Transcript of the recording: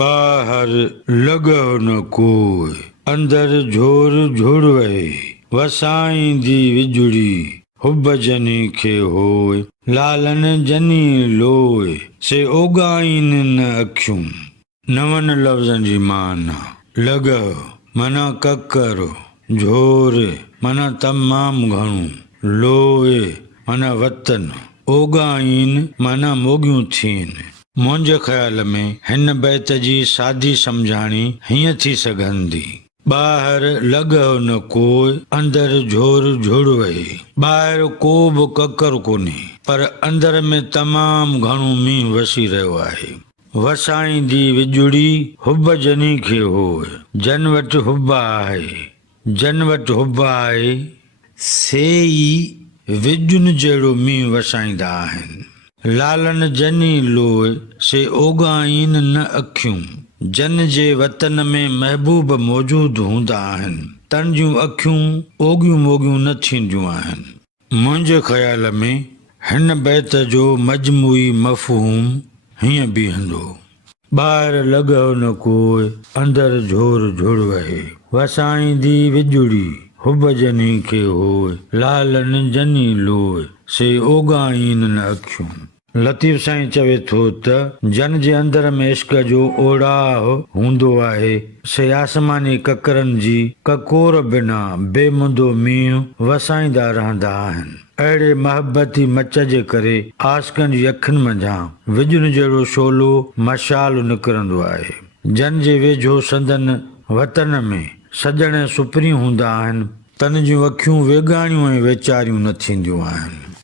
बाहर लगो न कोई, अंदर झोर झुड़ वहे, वसाईंदी विजुड़ी हुब जनी खे होए, लालन जनी लोए से ओगाइन न अखियूं। नवन लफ़्ज़नि जी माना। लगो माना ककरो, झोर माना तमाम घणो, लोए माना वतन, ओगाइन माना मोगियूं थियनि। मुंहिंजे ख़्याल में हिन बैत जी सादी सम्झाणी हीअं थी सघंदी। ॿाहिरि लॻो न कोई, अंदर झोर झुड़ वहे। ॿाहिरि को बि ककर कोन्हे, पर अंदर में तमामु घणो मींहुं वसी रहियो आहे। वसाईंदी विजुड़ी हुब जनी खे होए, जन वटि हुब आहे, जन वटि हुब आहे से ई विजुनि जहिड़ो मींहुं वसाईंदा आहिनि। लालन जनी लोए से ओगाइन न अखियूं। जन जे वतन में महबूब मौजूद हूंदा आहिनि, तन जूं अखियूं ओगियूं मोगियूं न थींदियूं आहिनि। मुंहिंजे ख़्याल में हिन बैत जो मजमूई मफ़हूम हीअं बीहंदो। ॿाहिरि लॻो न कोई, अंदर झोर झुड़ वहे, वसाईंदी विजुड़ी हुब जनी खे होए, लालन जनी लोए से ओगाइन न अखियूं। लतीफ़ साईं चवे थो त जन जे अंदर में इश्क जो ओड़ाह हूंदो आहे, से आसमानी ककरनि जी ककोर बिना बेमुंदो मींहुं वसाईंदा रहंदा आहिनि। अहिड़े महबती मच जे करे आशिकनि जी अखियुनि मंझां विजुनि जहिड़ो शोलो मशाल निकिरंदो आहे। जन जे वेझो संदन वतन में सजण सुपरियूं हूंदा आहिनि, तन जूं अखियूं वेगाणियूं ऐं वेचारियूं न थींदियूं आहिनि।